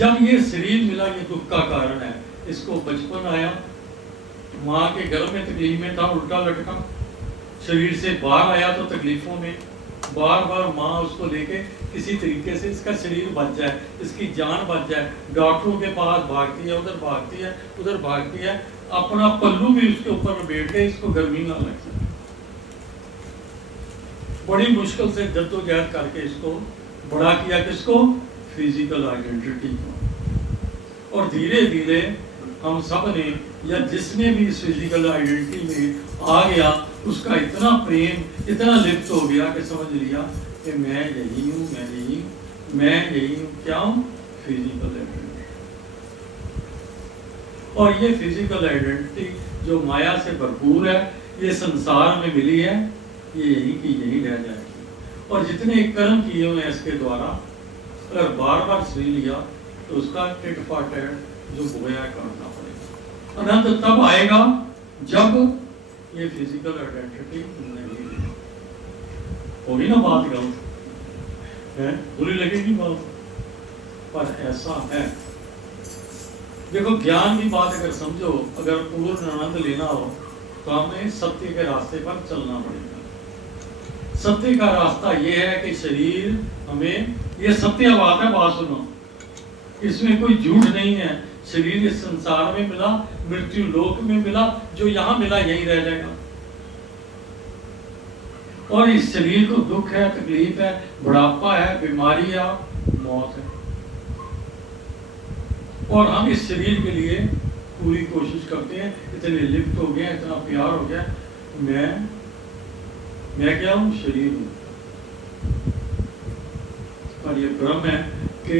जब ये शरीर मिला ये दुख का कारण है। इसको बचपन आया, माँ के गर्भ में तकलीफ में था, उल्टा लटका, शरीर से बाहर आया तो तकलीफों में, बार बार माँ उसको लेके किसी तरीके से इसका शरीर बच जाए, इसकी जान बच जाए, डॉक्टरों के पास भागती है, उधर भागती है, उधर भागती है, अपना पल्लू भी उसके ऊपर बैठ के इसको गर्मी ना लग सके। बड़ी मुश्किल से जद्दोजहद करके इसको बड़ा किया, किसको? फिजिकल आइडेंटिटी को। और धीरे धीरे हम सब ने, या जिसने भी इस फिजिकल आइडेंटिटी में आ गया, उसका इतना प्रेम, इतना लिप्त हो गया कि समझ लिया कि मैं यही हूँ, मैं यही हूँ, मैं यही हूँ। क्या हूँ? Physical identity. और ये फिजिकल आइडेंटिटी जो माया से भरपूर है, ये संसार में मिली है, ये यही की यही रह जाएगी। और जितने कर्म किए हुए हैं इसके द्वारा, अगर बार बार शरीर लिया तो उसका टिट फॉर टैट जो बोया करना पड़ेगा। अनंत तब आएगा जब ये फिजिकल आइडेंटिटी नहीं होगी ना। बात गलत है, बुरी लगेगी बात, पर ऐसा है। देखो, ज्ञान की बात अगर समझो, अगर पूर्ण आनंद लेना हो तो हमें सत्य के रास्ते पर चलना पड़ेगा। सत्य का रास्ता यह है कि शरीर हमें, ये सत्य बात है, बात सुनो, इसमें कोई झूठ नहीं है। शरीर इस संसार में मिला, मृत्यु लोक में मिला, जो यहां मिला यहीं रह जाएगा। और इस शरीर को दुख है, तकलीफ है, बुढ़ापा है, बीमारी है, मौत है। और हम इस शरीर के लिए पूरी कोशिश करते हैं, इतने लिप्त हो गए, इतना प्यार हो गया, मैं क्या हूं? शरीर हूं। पर ये भ्रम है कि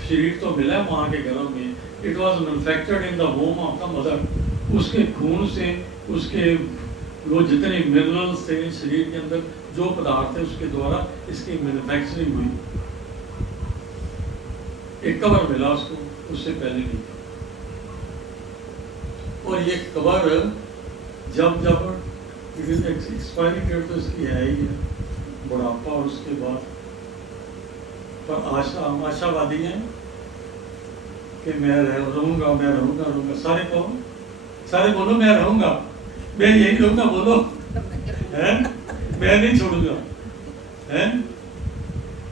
शरीर तो मिला माँ के गर्भ में, it was manufactured in the वोम of the mother. उसके खून से, उसके वो जितने मिनरल्स थे शरीर के अंदर, जो पदार्थ थे, उसके द्वारा इसकी मैन्युफैक्चरिंग हुई। एक कवर मिला उसको, उससे पहले नहीं। और ये कवर जब एक्सपायरी डेट तो इसकी है ही है, बुढ़ापा और उसके बाद। पर हम आशावादी हैं कि मैं रहूंगा, मैं रहूंगा, रहूंगा। सारे बोलो मैं रहूंगा, मैं यही रहूंगा, बोलो है, मैं नहीं छोड़ूंगा, है।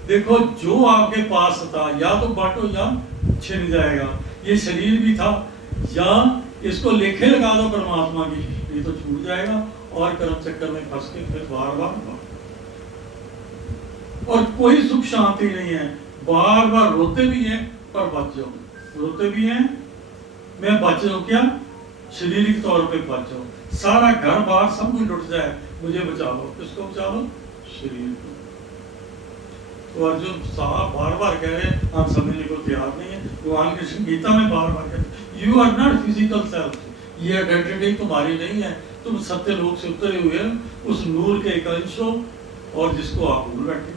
देखो, जो आपके पास था, या तो बांटो या छिन जाएगा। ये शरीर भी था, या इसको लेखे लगा दो परमात्मा की, ये तो छूट जाएगा और कर्म चक्कर में फंस के फिर बार बार। और कोई सुख शांति नहीं है, बार बार रोते भी हैं पर बच जाओ, रोते भी हैं मैं बच जाऊं, क्या? शारीरिक तौर पे बच जाओ, सारा घर बार सब कुछ लुट जाए, मुझे बचा लो। किसको बचा लो? शरीर को। तो अर्जुन साहब बार बार कह रहे हैं, हम समझने को तैयार नहीं है। भगवान कृष्ण गीता में बार बार कहते हैं, you are not physical self, ये आइडेंटिटी तुम्हारी नहीं है, तुम सत्य लोक से उतरे हुए उस नूर के एक अंश हो, और जिसको आप भूल बैठे।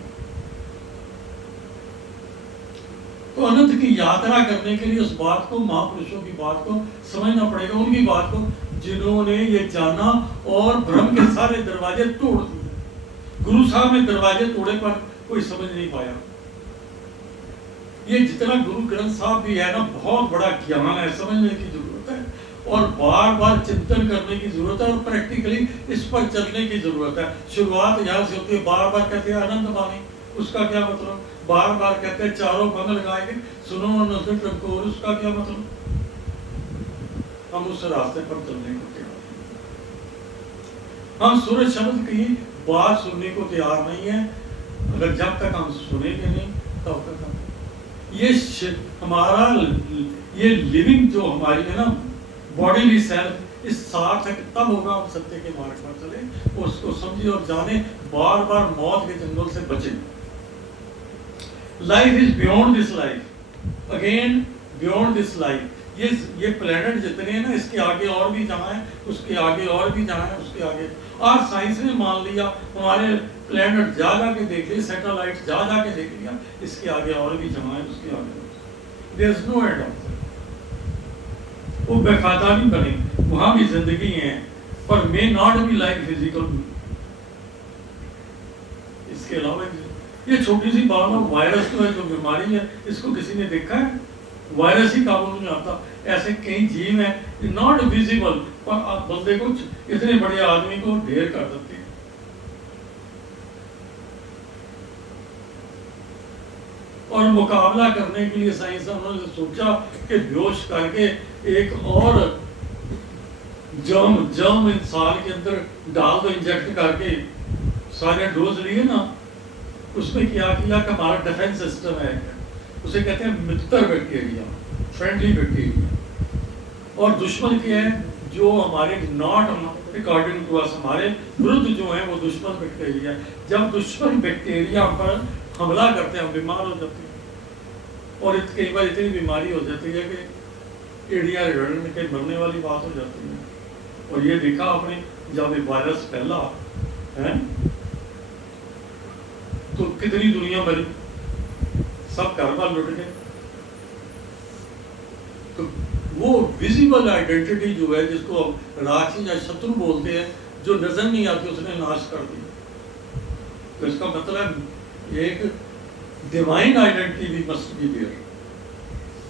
तो अनंत की यात्रा करने के लिए उस बात को, महापुरुषों की बात को समझना पड़ेगा, उनकी बात को जिन्होंने ये जाना और भ्रम के सारे दरवाजे तोड़ दिए। गुरु साहब ने दरवाजे तोड़े पर कोई समझ नहीं पाया। ये जितना गुरु ग्रंथ साहब भी है ना, बहुत बड़ा ज्ञान है, समझने की जरूरत है, और बार बार चिंतन करने की जरूरत है, और प्रैक्टिकली इस पर चलने की जरूरत है। शुरुआत यहाँ से होती है, बार बार कहते हैं आनंद बानी, उसका क्या मतलब? बार बार कहते हैं चारों बंद लगाएंगे, सुनो नजर टंकोर, उसका क्या मतलब? हम उस रास्ते पर चलने को तैयार नहीं। हम सूरज शब्द की बात सुनने को तैयार नहीं है। अगर जब तक हम सुनेंगे नहीं, तब तक हम ये हमारा ये लिविंग जो हमारी है ना, बॉडीली सेल्फ, इस सार्थक तब होगा हम सत्य के मार्ग पर चले, उसको समझे और जाने, बार बार मौत के जंगल से बचे। Life is beyond this life, again beyond this life. ये प्लेनेट जितने हैं ना, इसके आगे और भी जहाँ है, उसके आगे और भी जहाँ है, उसके आगे। आज साइंस ने मान लिया, हमारे प्लेनेट जा के देख लिया, सैटेलाइट जा के देख लिया, इसके आगे और भी जहाँ है, उसके आगे। There is no end of that. वो बेखाता नहीं बने, वहाँ भी जिंदगी है, पर may not be like physical. इसके अलावा ये छोटी सी बात, वायरस तो है जो बीमारी है, इसको किसी ने देखा है? वायरस ही काबू नहीं आता। ऐसे कई जीव हैं नॉट विजिबल, पर आप बंदे को इतने बड़े आदमी को ढेर कर देते हैं। और मुकाबला करने के लिए साइंसदानों ने सोचा कि बेहोश करके एक और जर्म इंसान के अंदर डाल दो, इंजेक्ट करके सारे डोज लिए ना, उसमें क्या किया कि हमारा डिफेंस सिस्टम है, उसे कहते हैं मित्र बैक्टीरिया, फ्रेंडली बैक्टीरिया। और दुश्मन क्या है, जो हमारे नॉट अकॉर्डिंग टू अस, हमारे विरुद्ध जो है वो दुश्मन बैक्टीरिया। जब दुश्मन बैक्टीरिया पर हमला करते हैं हम बीमार हो जाते हैं। और कई बार इतनी बीमारी हो जाती है कि एड़ियाँ रगड़ने के मरने वाली बात हो जाती है। और ये देखा आपने, जब ये वायरस फैला है तो कितनी दुनिया भरी, सब घर बार लुट गए। तो वो विजिबल आइडेंटिटी जो है, जिसको राक्षस या शत्रु बोलते हैं, जो नजर नहीं आती, उसने नाश कर दिया। तो इसका मतलब एक डिवाइन आइडेंटिटी भी मस्ट बी देयर।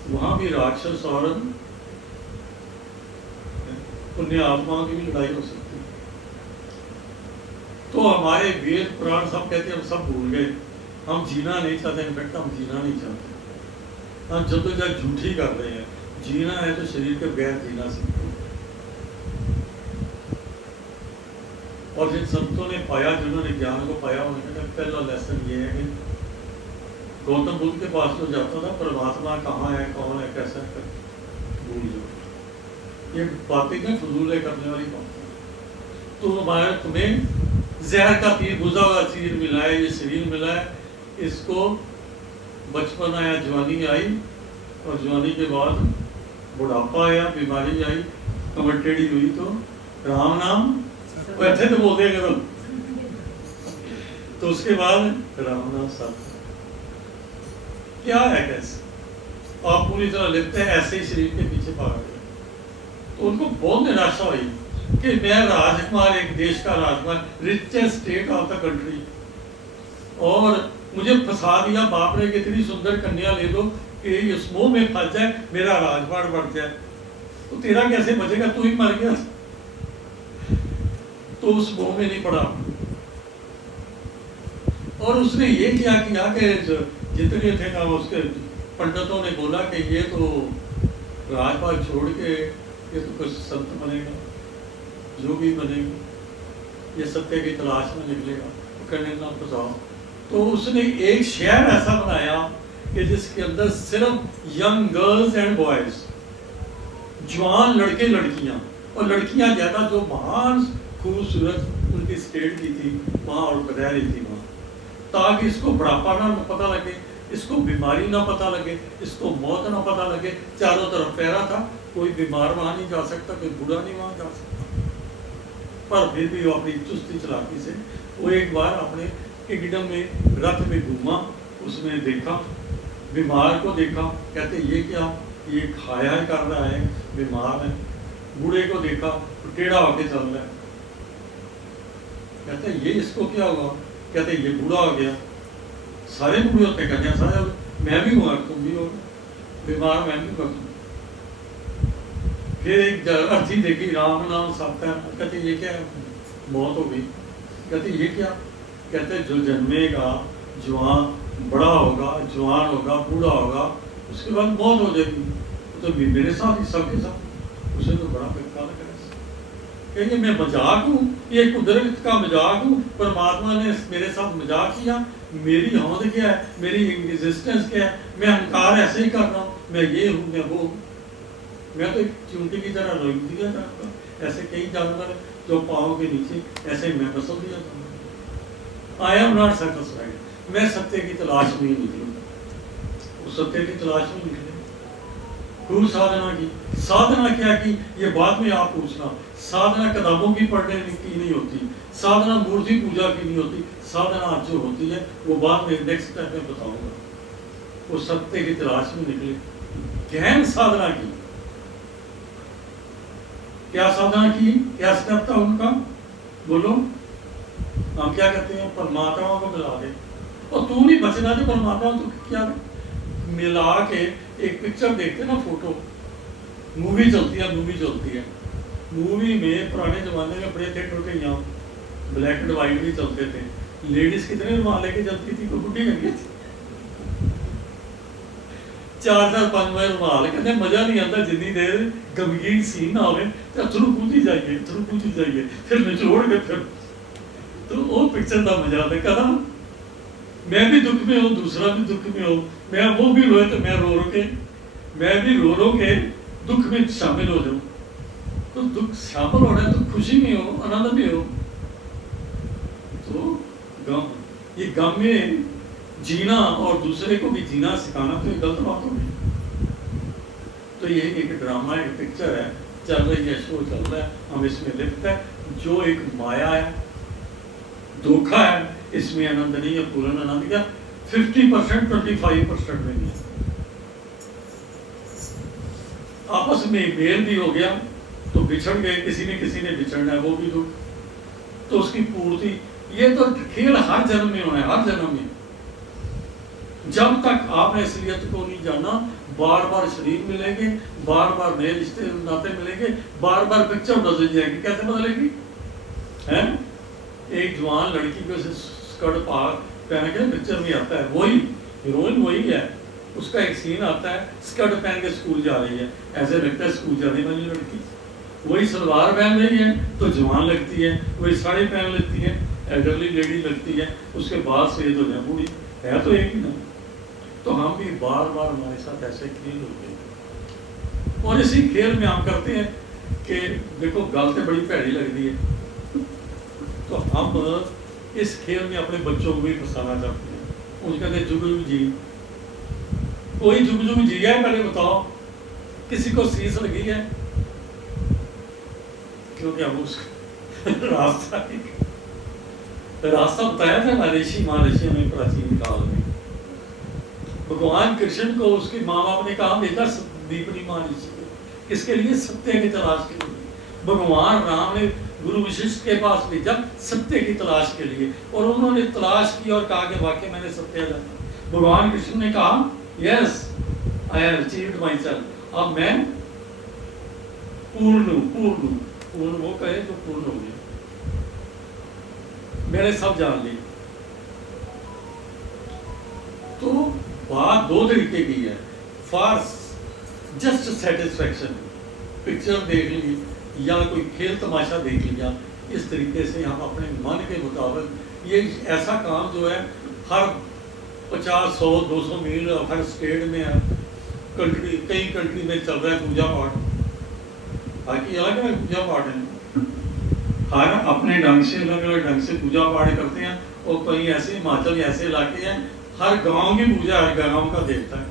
वहां भी राक्षस और पुण्य आत्माओं की भी लड़ाई हो सकती है। तो हमारे वेद पुराण सब कहते हैं हम सब भूल गए, हम जीना नहीं चाहते, इनफैक्ट हम जीना नहीं चाहते, हम जद्दोजहद झूठी कर रहे हैं। जीना है तो शरीर के बगैर जीना सीखो। और जिन संतों ने पाया, जिन्होंने ज्ञान को पाया, उन्होंने पहला लेसन ये है कि गौतम बुद्ध के पास जो जाता था, परमात्मा कहाँ है, कौन है, कैसा है, भूल जाओ। ये बातें क्या फजूल करने वाली बात है। तो हमारे तुम्हें जहर का तीर, बुझा हुआ तीर मिला है, ये शरीर मिला है, इसको बचपन आया, जवानी आई, और जवानी के बाद बुढ़ापा आया, बीमारी आई, कमर टेढ़ी हुई, तो राम नाम वैसे तो बोल देगा तो उसके बाद राम नाम साथ क्या है, कैसे आप पूरी तरह लिखते हैं, ऐसे ही शरीर के पीछे भाग गए। तो उनको बहुत निराशा हुई कि मैं राजकुमार, एक देश का राजकुमार, richest state of the country, और मुझे फंसा दिया बाप ने कि इतनी सुंदर कन्या ले दो कि इस मोह में फंस जाए, मेरा राजपाट बढ़ जाए। तो तेरा कैसे बचेगा, तू ही मर गया। तो उस मोह में नहीं पड़ा, और उसने ये क्या किया कि जितने थे ना, उसके पंडितों ने बोला कि ये तो राजपाट छोड़ के ये तो कुछ संत बनेगा, जो भी बनेगा, ये सत्य की तलाश में निकलेगा, करने ना फंसाओ। तो उसने एक शहर ऐसा बनाया कि जिसके अंदर सिर्फ यंग गर्ल्स एंड बॉयज, जवान लड़के लड़कियां, और लड़कियां ज्यादा जो महान खूबसूरत उनकी स्टेट की थी वहाँ और रह रही थी वहाँ, ताकि इसको बुढ़ापा ना पता लगे, इसको बीमारी ना पता लगे, इसको मौत ना पता लगे। चारों तरफ पहरा था, कोई बीमार वहाँ नहीं जा सकता, कोई बूढ़ा नहीं वहाँ जा सकता। पर फिर भी वो अपनी चुस्ती चलाकी से वो एक बार अपने किंगडम में रथ में घूमा, उसमें देखा बीमार को, देखा, कहते ये क्या, ये खाया ही कर रहा है, बीमार है। बूढ़े को देखा तो टेढ़ा होके चल रहा है, कहते ये इसको क्या हुआ, कहते ये बूढ़ा हो गया। सारे बूढ़े होते, कहते सारे, मैं भी हुआ, तुम भी हो, बीमार मैं भी हुआ। फिर एक अर्थी देखी, राम नाम साधता है, कहते ये क्या है, मौत हो गई। कहते ये क्या, कहते जो जन्मेगा, जवान बड़ा होगा, जवान होगा, बूढ़ा होगा, उसके बाद मौत हो जाएगी। तो मेरे साथ ही सबके साथ, उसे तो बड़ा बेकार लगा। कहेंगे मैं मजाक हूँ, ये कुदरत का मजाक हूँ, परमात्मा ने मेरे साथ मजाक किया, मेरी होंद क्या है, मेरी एग्जिस्टेंस क्या है, मैं अहंकार ऐसे ही कर रहा हूँ, मैं ये हूँ, मैं वो हूँ, मैं तो एक चूंटी की तरह रोक दिया जाता। ऐसे कई जानवर जो पाँव के नीचे, ऐसे मैं बसल दिया जाता। आई एम नॉट सेटिस्फाइड, मैं सत्य की तलाश में ही निकलूँ। उस सत्य की तलाश में निकले। खूब साधना की, साधना क्या की, ये बाद में आप पूछना। साधना किताबों की पढ़ने की नहीं होती, साधना मूर्ति पूजा की नहीं होती, साधना जो होती है वो बाद में नेक्स्ट टाइम में बताऊंगा। वो सत्य की तलाश में निकले, गहन साधना की। क्या साधना की, क्या स्टेप था उनका, बोलो। हम क्या कहते हैं, परमात्मा को मिला दे, और तू नहीं बचना, जो परमात्मा तो क्या मिला के एक पिक्चर देखते ना, फोटो मूवी चलती है, मूवी में पुराने जमाने में बड़े थे छोटे, यहाँ ब्लैक एंड वाइट भी चलते थे, लेडीज कितने रुमाल लेके चलती थी, कोई बुढ़ी लगी थी 4-5 रुमाल, कहते मजा नहीं आता जितनी देर गमगीन सीन ना हो तो अथरू पूछी जाइए फिर निचोड़ के फिर, तो वो पिक्चर का मजा आता कहना मैं भी दुख में हूँ, दूसरा भी दुख में हो, मैं वो भी रोए तो मैं रो के, मैं भी रो के दुख में शामिल हो जाऊं। तो दुख शामिल हो रहा है तो खुशी में हो, आनंद में हो। तो गम, ये गम में जीना और दूसरे को भी जीना सिखाना तो एक गलत बात होगी। तो ये एक ड्रामा, एक पिक्चर है, चल रही है, शो चल रहा है, हम इसमें लिखते हैं जो एक माया है, धोखा है, इसमें आनंद नहीं है, पूर्ण आनंद क्या 50% 25% में नहीं है। आपस में मेल भी हो गया तो बिछड़ गए, किसी ने बिछड़ना है, वो भी दुख, तो उसकी पूर्ति, ये तो खेल हर जन्म में होना है, हर जन्म में। जब तक आप असलियत को नहीं जाना, बार बार शरीर मिलेंगे, बार बार नए रिश्ते नाते मिलेंगे, बार बार पिक्चर बदल जाएगी। कैसे बदलेगी? है एक जवान लड़की को स्कर्ट पहन के पिक्चर में आता है, वही हीरोइन वही है, उसका एक सीन आता है, स्कर्ट पहन के स्कूल जा रही है, ऐसे लगता है स्कूल जाने वाली लड़की, वही सलवार पहन रही है तो जवान लगती है, वही साड़ी पहन लेती है, एल्डरली लेडी लगती है, उसके बाद से तो है बूढ़ी, है तो एक ही ना। तो हम भी बार बार हमारे साथ ऐसे खेल होते हैं, और इसी खेल में हम करते हैं कि देखो गलती बड़ी भैड़ी लगती है, तो हम इस खेल में अपने बच्चों को भी फंसाना चाहते हैं। उनके कहते जुग जुग जी, कोई जुग जुग जिया है? पहले बताओ, किसी को सीस लगी है? क्योंकि हम उसका रास्ता बताया था ऋषि महर्षि में प्राचीन काल में। भगवान कृष्ण को उसके माँ बाप ने कहा बेटा दीपनी महर्षि को, किसके लिए? सत्य की तलाश के लिए। भगवान राम ने गुरु वशिष्ठ के पास भेजा सत्य की तलाश के लिए, और उन्होंने तलाश की और कहा कि वाकई मैंने सत्य जाना। भगवान कृष्ण ने कहा yes I have achieved my self, अब मैं पूर्ण वो कहे तो पूर्ण हो गया, मैंने सब जान लिया। तो बात दो तरीके की है, फॉर जस्ट सेटिस्फैक्शन, पिक्चर देख ली या कोई खेल तमाशा देख लिया, इस तरीके से हम अपने मन के मुताबिक, ये ऐसा काम जो है हर 50, 100, 200 मील हर स्टेट में है, कंट्री कई कंट्री में चल रहा है पूजा पाठ, बाकी अलग अलग पूजा पाठ है, हर अपने ढंग से अलग अलग ढंग से पूजा पाठ करते हैं। और कहीं ऐसे हिमाचल ऐसे इलाके हैं हर गांव की पूजा हर गांव का देखता है।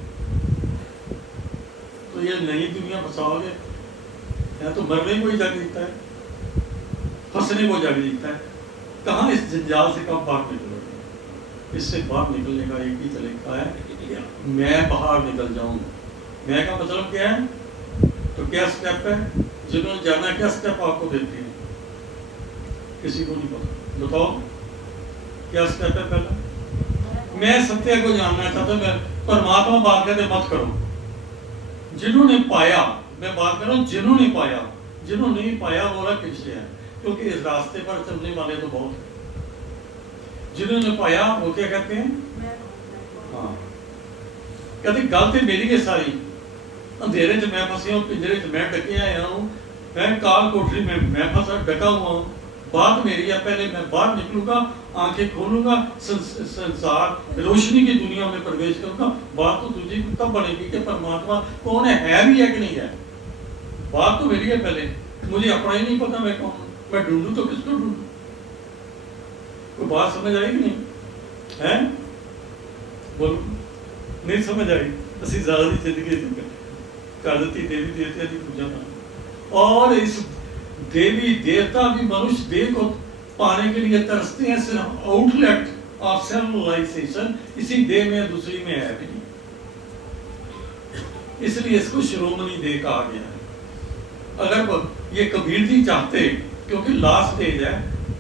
तो ये नई दुनिया फंसाओगे, या तो मरने को ही जग जीता है, फंसने को जग जीता है। कहाँ इस जंजाल से कब बाहर निकलोगे? इससे बाहर निकलने का एक ही तरीका है, मैं बाहर निकल जाऊं। मैं का मतलब क्या है? तो क्या स्टेप है? जिन्होंने जाना क्या स्टेप आपको देते हैं? किसी को नहीं पता, बताओ क्या स्टेप है? पहला मैं सत्य को जानना चाहता हूं, मैं परमात्मा बात कहते मत करो। जिन्होंने पाया, मैं बात कर रहा हूं जिन्होंने पाया, जिन्होंने नहीं पाया वो अलग पीछे है, क्योंकि इस रास्ते पर चलने वाले तो बहुत है। जिन्होंने पाया वो क्या कहते हैं? हाँ, कहते गलती मेरी है सारी, अंधेरे च मैं फंसी हूँ, पिंजरे च मैं डके आया हूँ, मैं काल कोठरी में मैं फंसा डका हुआ हूँ, बात मेरी है, पहले मैं बाहर निकलूंगा, आंखें खोलूंगा, संसार रोशनी की दुनिया में प्रवेश करूंगा। बात तो तुझे तब बनेगी कि परमात्मा कौन है भी है कि नहीं है। बात तो मेरी है, पहले मुझे अपना ही नहीं पता मैं कौन, मैं ढूंढूं तो किसको ढूंढूं? कोई बात समझ आई कि नहीं है? बोलो, नहीं समझ आई? असि ज्यादा दी जिंदगी कर देती देवी देवता की पूजा में, और इस देवी देवता भी मनुष्य देह को पाने के लिए तरसते हैं, सिर्फ आउटलेट ऑफ सिविलाइजेशन इसी देह में, दूसरी में है भी नहीं, इसलिए इसको शिरोमणि देह कहा गया है। अगर ये कबीर जी चाहते, क्योंकि लास्ट स्टेज है,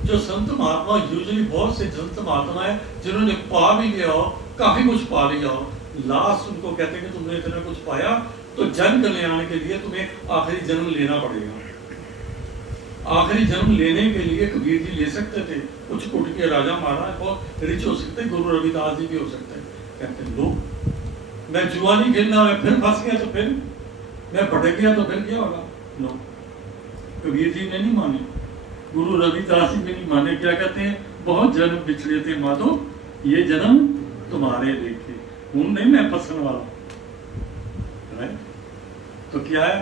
जो संत महात्मा यूजुअली बहुत से संत महात्मा है जिन्होंने पा भी लिया हो, काफी कुछ पा लिया हो, लास्ट उनको कहते हैं कि तुमने इतना कुछ पाया तो जन कल्याण के लिए तुम्हें आखिरी जन्म लेना पड़ेगा। आखिरी जन्म लेने के लिए कबीर जी ले सकते थे, कुछ कुट के राजा महाराज बहुत रिच हो सकते, गुरु रविदास जी भी हो सकते। कहते लो मैं जुआ नहीं खेलना, मैं फिर फंस गया तो फिर मैं भटक गया तो फिर क्या होगा? नो, कबीर जी ने नहीं माने, गुरु रविदास जी ने नहीं माने। क्या कहते हैं? बहुत जन्म पिछले थे माधो, ये जन्म तुम्हारे देखे, हूं नहीं मैं फंसने वाला। तो क्या है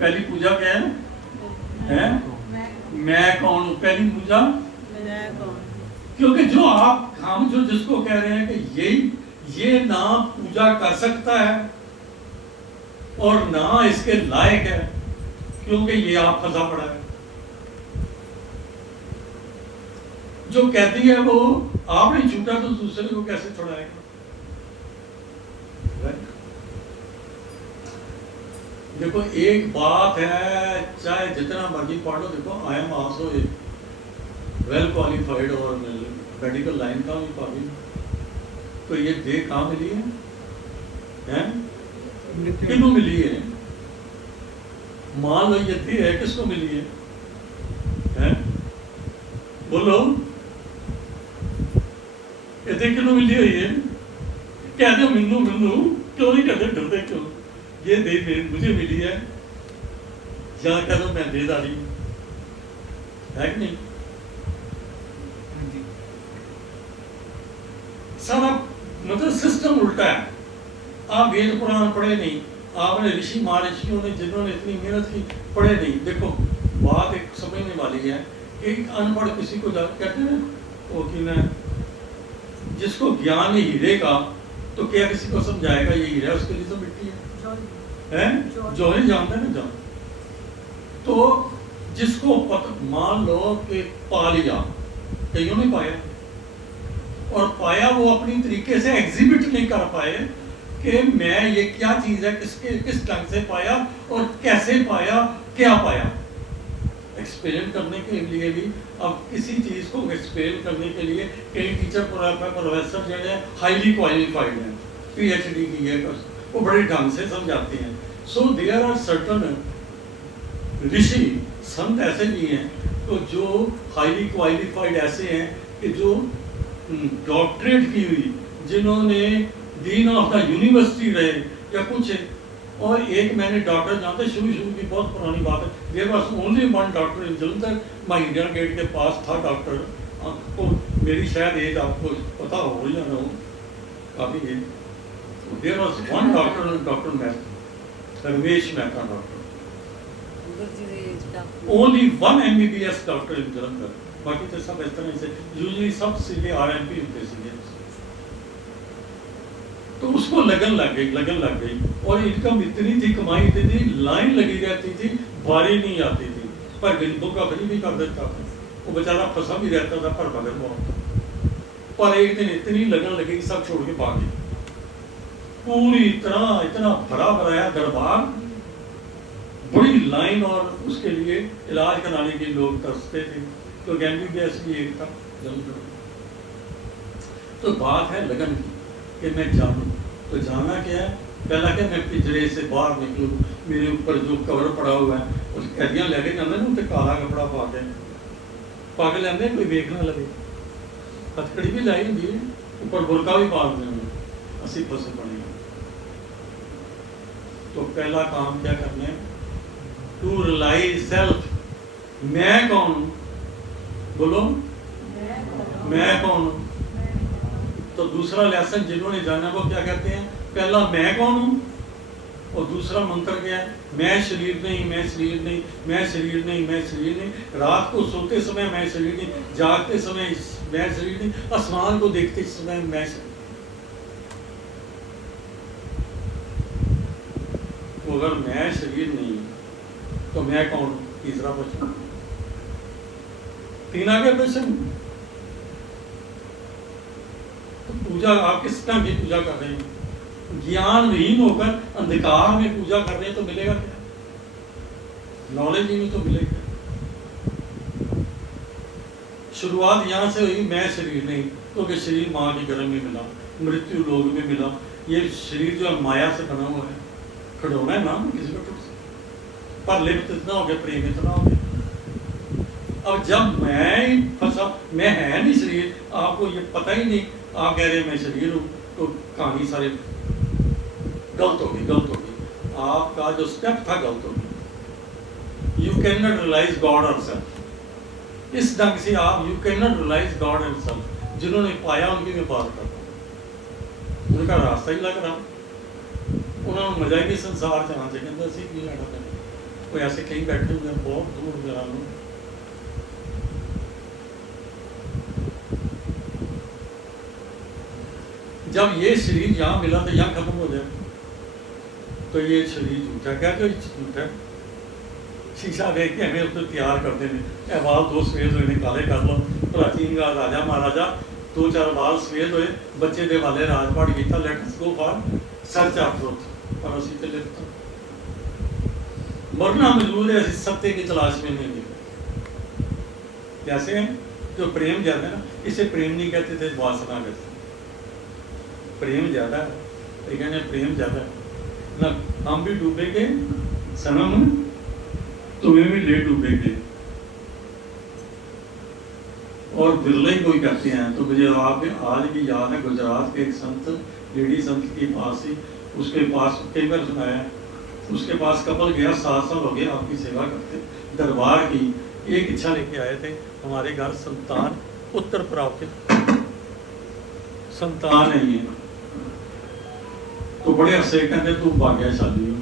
पहली पूजा? क्या है? मैं कौन हूं? पहली पूजा क्योंकि जो आप हम जो जिसको कह रहे हैं कि ये ना पूजा कर सकता है और ना इसके लायक है, क्योंकि ये आप फंसा पड़ा है। जो कहती है वो आप नहीं छूटा तो दूसरे को कैसे छुड़ाएगा? देखो एक बात है, चाहे जितना मर्जी पढ़ लो, देखो I am also well qualified और मेडिकल लाइन का भी काबिल, तो ये देह कहाँ मिली है? किसको मिली है? मान लो ये देह है, किसको मिली है? बोलो, ये देह किसको मिली हुई है? कहते हो मिन्नू मिन्नू, क्यों नहीं कहते? डरते क्यों? ये देह मुझे मिली है, या कह दो मैं देदारी है कि नहीं? सारा मतलब सिस्टम उल्टा है। आप वेद पुराण पढ़े नहीं, आपने ऋषि महर्षियों ने जिन्होंने इतनी मेहनत की पढ़े नहीं। देखो बात एक समझने वाली है, एक अनपढ़ किसी को कहते हैं वो कि ना जिसको ज्ञान है हीरे का, तो क्या किसी को समझाएगा ये हीरा उसके लिए तो मिट्टी है? जो ही जानते हैं ना जान। तो जिसको मान लो कि पा लिया, कईयों ने पाया, और पाया वो अपनी तरीके से एग्जिबिट नहीं कर पाए कि मैं ये क्या चीज है, किस ढंग से पाया और कैसे पाया, क्या पाया। एक्सप्लेन करने के लिए भी, अब किसी चीज को एक्सप्लेन करने के लिए कई टीचर प्रोफेसर जो है हाईली क्वालिफाइड हैं, पीएचडी की है, वो बड़े ढंग से समझाते हैं। सो देयर आर सर्टन ऋषि संत ऐसे भी हैं तो जो हाईली क्वालिफाइड ऐसे हैं कि जो डॉक्टरेट की हुई, जिन्होंने डीन ऑफ द यूनिवर्सिटी रहे या कुछ है। और एक मैंने डॉक्टर जानते, शुरू की बहुत पुरानी बात है, there was only one doctor in Jalandhar, मैं इंडियन गेट के पास था डॉक्टर। आपको मेरी शायद एज आपको पता हो या ना हो, काफ़ी age. There was one doctor, doctor Mehta, Ramesh Mehta doctor, only one MBBS doctor in Jalandhar. बाकी तो सब इस तरह से यूजुअली सब सीधे RMP होते सीधे। तो उसको लगन लग गई और इनकम इतनी थी, कमाई इतनी थी, लाइन लगी रहती थी, बारी नहीं आती थी, पर गरीबों का फ्री भी कर देता था, वो बेचारा फंसा भी रहता था, पर भगत बहुत। पर एक दिन इतनी लगन लगी, सब छोड़ के भाग गए। पूरी इतना भरा भराया दरबार, बड़ी लाइन, और उसके लिए इलाज कराने के लोग तरसते थे। तो MBBS भी एक था जलंधर। तो बात है लगन की कि मैं जानूं, तो जाना क्या है? पहला क्या, मैं पिंजरे से बाहर निकलूं, मेरे ऊपर जो कवर पड़ा हुआ है उस कैदियां लगे जाते ना, उसे काला कपड़ा पा के लेंदे, कोई वेख ना लगे, हथकड़ी भी लाई होंगी, ऊपर बुरका भी पा देंगे, असी फसे बने। तो पहला काम क्या करना है? टू रियलाइज सेल्फ, मैं कौन हूं? बोलो, मैं कौन हूं? तो दूसरा लेसन जिन्होंने जाना वो क्या कहते हैं? पहला मैं कौन हूं, और दूसरा मंत्र क्या है? मैं शरीर नहीं, मैं शरीर नहीं, मैं शरीर नहीं, मैं शरीर नहीं। रात को सोते समय मैं शरीर नहीं, जागते समय मैं शरीर नहीं, आसमान को देखते समय मैं शरीर। तो अगर मैं शरीर नहीं तो मैं कौन? तीसरा प्रश्न। तीन आगे प्रश्न। तो पूजा आप किस तरह की पूजा कर रहे हैं? ज्ञान विहीन होकर अंधकार में पूजा कर रहे हैं तो मिलेगा क्या? नॉलेज ही नहीं तो मिलेगा। शुरुआत यहाँ से हुई, मैं शरीर नहीं, क्योंकि शरीर माँ के गर्भ में मिला, मृत्यु लोक में मिला, ये शरीर जो है माया से बना हुआ है, खिलौना है ना, किसी को टूट सकता, पर लिप्त इतना हो गया, प्रेम इतना हो गया। अब जब मैं फंसा, मैं है नहीं शरीर, आपको ये पता ही नहीं, आप कह रहे हैं मैं शरीर हूँ, तो कहानी सारे गलत होगी, गलत होगी, आपका जो स्टेप था गलत होगी। You can not realise God और सेल्फ, इस ढंग से आप you can not realise God and self. जिन्होंने पाया उनकी मैं बात करता हूँ, उनका रास्ता ही लग रहा, उन्होंने मजा ही नहीं संसार च आना चाहिए, असं की लेना पैना, कोई ऐसे कहीं बैठे हुए हैं बहुत दूर दरानों। जब ये शरीर यहाँ मिला तो यहाँ खत्म हो जाए, तो ये शरीर झूठा, क्या कोई झूठा? शीशा देख के हमें उसको तैयार करते हैं, बाल दो सफेद हुए काले कर लो, प्राचीन का राजा महाराजा दो चार बाल सफेद हुए, बच्चे दे वाले राजपाट किया, let's go for search of truth, पर असी चले मरना मजबूर है, सत्य की तलाश में नहीं निकले। कैसे है? जो प्रेम ज्यादा है ना, इसे प्रेम नहीं कहते थे, वासना कहते। प्रेम ज्यादा है, ठीक है ना, प्रेम ज्यादा है ना, हम भी डूबेंगे सनम, तुम्हें भी ले डूबेंगे। और बिरला ही कोई कहते हैं। तो मुझे आपके आज भी याद है, गुजरात के एक संत, लेडी संत के पास ही, उसके पास कई बार सुनाया, उसके पास कपल गया, 7 साल हो गए आपकी सेवा करते, दरबार की एक इच्छा लेके आए थे, हमारे घर संतान पुत्र प्राप्त, संतान नहीं है। तो बड़े अरसे कहते तू भाग्यशाली हो,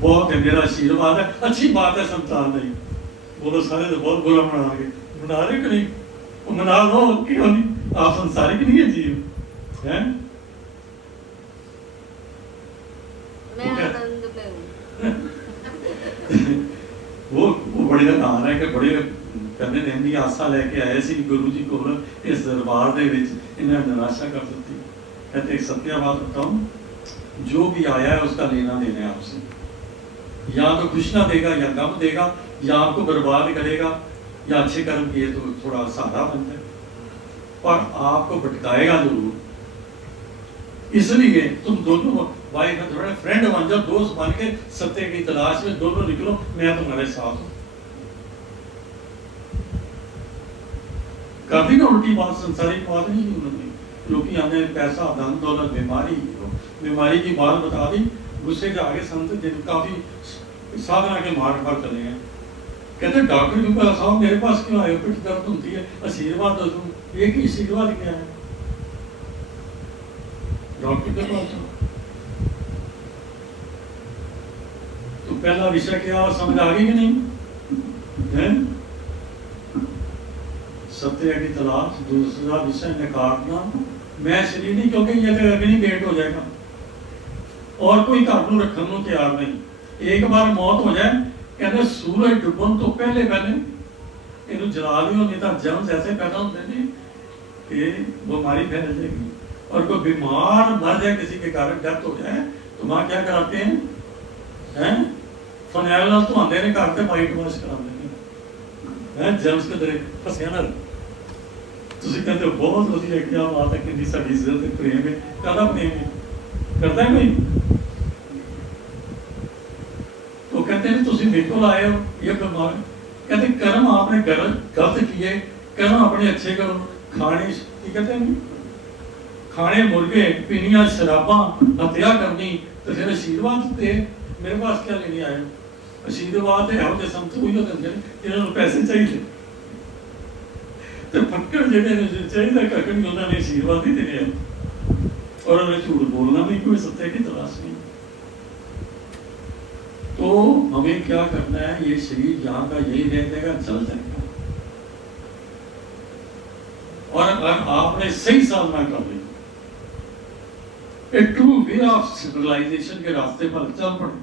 बहुत है, मेरा आशीर्वाद है, अच्छी बात है, संतान नहीं। बोलो सारे तो बहुत बुरा मना रहे कि नहीं, मना लो, क्यों नहीं, आप संसारिक नहीं है जीव है। मैं आनंद में हूं। वो बड़े आ रहा है कि बड़े कहने रहंदी आशा लेके आए सी गुरु जी को इस दरबार दे विच इन्हें निराशा कर दी। कहते एक सत्य बात बताऊं, जो भी आया है उसका लेना देना है आपसे, या तो खुशियां देगा या गम देगा, या आपको बर्बाद करेगा, या अच्छे कर्म किए तो थोड़ा सहारा बन जाए, पर आपको भटकाएगा जरूर। इसलिए तुम दोनों भाई का थोड़ा फ्रेंड बन जाओ, दोस्त बन के सत्य की तलाश में दोनों निकलो, मैं तुम्हारे साथ हूं। कभी ना उल्टी बात, संसारिक बात नहीं उन्होंने, क्योंकि हमें पैसा, धन दौलत, बीमारी की बात बता दी, गुस्से के आगे संत जिन काफी साधना के मार्ग पर चले हैं, कहते डॉक्टर के पास आओ, मेरे पास क्यों आए, पिठ दर्द होती है, आशीर्वाद दो तुम, एक ही आशीर्वाद क्या है, डॉक्टर के पास आओ। तो पहला विषय क्या समझ आ गई कि नहीं है? सत्य की तलाश। दूसरा विषय नकारना, मैं शरीर नहीं, क्योंकि ये तो अग्नि भेंट हो जाएगा, और कोई घर को रखने को तैयार नहीं। एक बार मौत हो जाए, कहते सूरज डुबन तो पहले इन्हें जला दियो, नहीं तो जर्म्स ऐसे पैदा होते हैं कि बीमारी फैल जाएगी। और कोई बीमार मर जाए, किसी के कारण डेथ हो जाए, तो वहां क्या कराते हैं? फनैल नाल तो आंदे ने करते, वाइट वॉश कराते हैं, जर्म्स के दरे फसिया ना। ਤੁਸੀਂ ਕਹਿੰਦੇ ਹੋ ਬਹੁਤ ਵਧੀਆ, क्या बात है, कितनी साड़ी इज्जत है, प्रेम है, कादा प्रेम है, करता है कोई? तो कहते हैं तुम मेरे को आए हो, ये बीमार, कहते कर्म आपने गलत किए, कर्म अपने अच्छे करो। खाने की कहते हैं, खाने मुर्गे, पीनिया शराबा, हत्या करनी, तो फिर आशीर्वाद दे, मेरे पास क्या लेने आए हो? आशीर्वाद है जो संत हुई होते हैं, इन्होंने पैसे चाहिए, तो फक्कड़ जेडे चाहिए ककड़ उन्होंने आशीर्वाद ही देने, और उन्हें झूठ बोलना नहीं, कोई सत्य की तलाश नहीं। तो हमें क्या करना है, ये शरीर यहाँ का यही रह जाएगा, चल जाएगा। और अगर आपने सही साधना कर ली, एक ट्रू वे ऑफ सिविलाइजेशन के रास्ते पर चल पड़े,